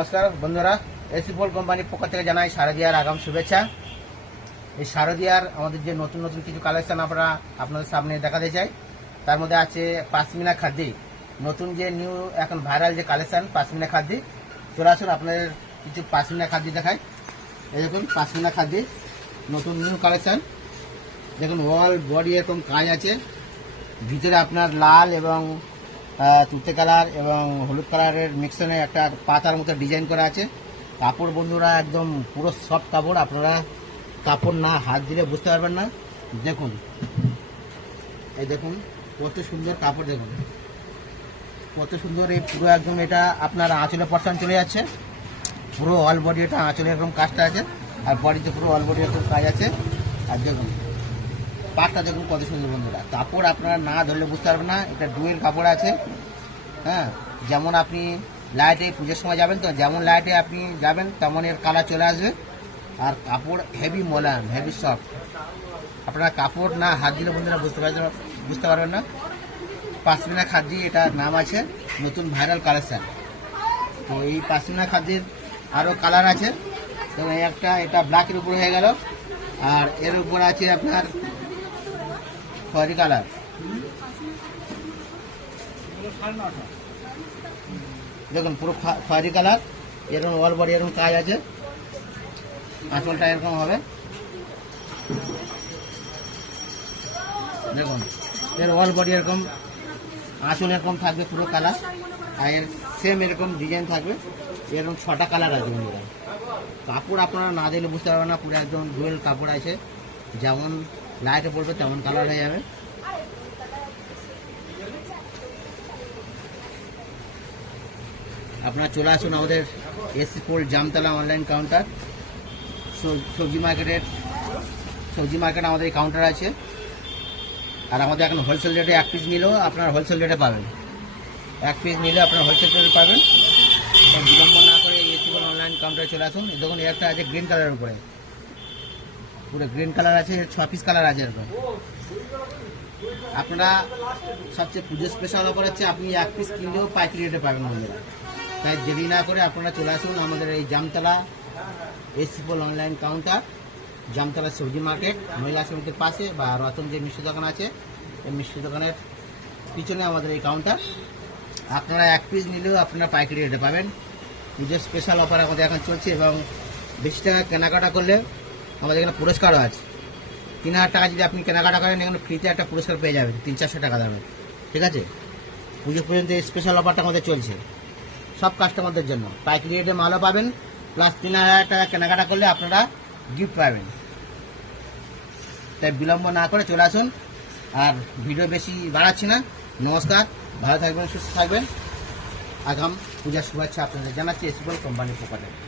নমস্কার বন্ধুরা, এসিপল কোম্পানির পক্ষ থেকে জানাই শারদিয়ার আগাম শুভেচ্ছা। এই শারদিয়ার আমাদের যে নতুন নতুন কিছু কালেকশন আমরা আপনাদের সামনে দেখাতে চাই। তার মধ্যে আছে পাশমিনা খাদ্যি, নতুন যে নিউ এখন ভাইরাল যে কালেকশন পাশমিনা খাদ্যি। চলে আসুন আপনাদের কিছু পাশমিনা খাদ্যি দেখায়। এই দেখুন পাশমিনা খাদ্যি নতুন নিউ কালেকশন। দেখুন ওয়াল বডি এরকম কাজ আছে, ভিতরে আপনার লাল এবং তুতে কালার এবং হলুদ কালারের মিক্সনে একটা পাতার মতো ডিজাইন করা আছে। কাপড় বন্ধুরা একদম পুরো সফট কাপড়, আপনারা কাপড় না হাত দিলে বুঝতে পারবেন না। দেখুন এই দেখুন কত সুন্দর কাপড়, দেখুন কত সুন্দর। এই পুরো একদম এটা আপনার আঁচলের পর্শন চলে যাচ্ছে, পুরো অল বডি এটা আঁচলে এরকম কাজটা আছে, আর বডিতে পুরো অল বডি এরকম কাজ আছে। আর দেখুন পাটটা দেখুন কত সুন্দর বন্ধুরা। কাপড় আপনারা না ধরলে বুঝতে পারবেন না, এটা ডুয়েল কাপড় আছে। হ্যাঁ, যেমন আপনি লাইটে পুজোর সময় যাবেন, তো যেমন লাইটে আপনি যাবেন তেমন এর কালার চলে আসবে। আর কাপড় হেভি মোলায়েম, হেভি সফট। আপনারা কাপড় না হাত দিলে বন্ধুরা বুঝতে পারবেন না। পাশমিনা খাদ্যি এটার নাম আছে, নতুন ভাইরাল কালেকশন। তো এই পাশমিনা খাদ্যির আরও কালার আছে। তো এই একটা এটা ব্ল্যাকের উপরে হয়ে গেল, আর এর উপর আছে আপনার খয়েরি কালার। দেখুন পুরো খয়েরি কালার, এরকম অল বডি এরকম কাজ আছে, আঁচলটা এরকম হবে। দেখুন এর অল বডি এরকম আঁচল এরকম থাকবে পুরো কালার, আর এর সেম এরকম ডিজাইন থাকবে। এরকম 6টা কালার আছে বন্ধুরা। কাপড় আপনারা না দিলে বুঝতে পারবেন না, পুরো একদম ডুয়েল কাপড় আছে, যেমন লাইটে পড়বে তেমন কালার হয়ে যাবে। আপনারা চলে আসুন আমাদের এসিপল জামতলা অনলাইন কাউন্টার, সবজি মার্কেট আমাদের এই কাউন্টার আছে। আর আমাদের এখন হোলসেল রেটে এক পিস নিলেও আপনার হোলসেল রেটে পাবেন, এক পিস নিলে আপনার হোলসেল রেটে পাবেন। বিলম্ব না করে এসিপল অনলাইন কাউন্টারে চলে আসুন। দেখুন একটা আছে গ্রিন কালারের উপরে, পুরো গ্রিন কালার আছে, 6 পিস কালার আছে এরকম। আপনারা সবচেয়ে পুজো স্পেশাল অফার হচ্ছে আপনি এক পিস কিনলেও পাইকারি রেটে পাবেন বন্ধুরা। তাই দেরি না করে আপনারা চলে আসুন আমাদের এই জামতলা এসিপল অনলাইন কাউন্টার, জামতলা সবজি মার্কেট মহিলা সমিতির পাশে, বা রতন যে মিষ্টি দোকান আছে এই মিষ্টি দোকানের পিছনে আমাদের এই কাউন্টার। আপনারা এক পিস নিলেও আপনারা পাইকারি রেটে পাবেন। পুজোর স্পেশাল অফার আমাদের এখন চলছে, এবং বেশি টাকা কেনাকাটা করলে আমাদের এখানে পুরস্কারও আছে। 3000 টাকা যদি আপনি কেনাকাটা করেন, এখানে ফ্রিতে একটা পুরস্কার পেয়ে যাবেন 300-400 টাকা দামে। ঠিক আছে, পুজো পর্যন্ত এই স্পেশাল অফারটা আমাদের চলছে সব কাস্টমারদের জন্য। পাইকারি রেটে মালও পাবেন, প্লাস 3000 টাকা কেনাকাটা করলে আপনারা গিফট পাবেন। তাই বিলম্ব না করে চলে আসুন। আর ভিডিও বেশি বাড়াচ্ছি না। নমস্কার, ভালো থাকবেন, সুস্থ থাকবেন। আগাম পূজার শুভেচ্ছা আপনাদের জানাচ্ছি এসিপল কোম্পানির পক্ষ থেকে।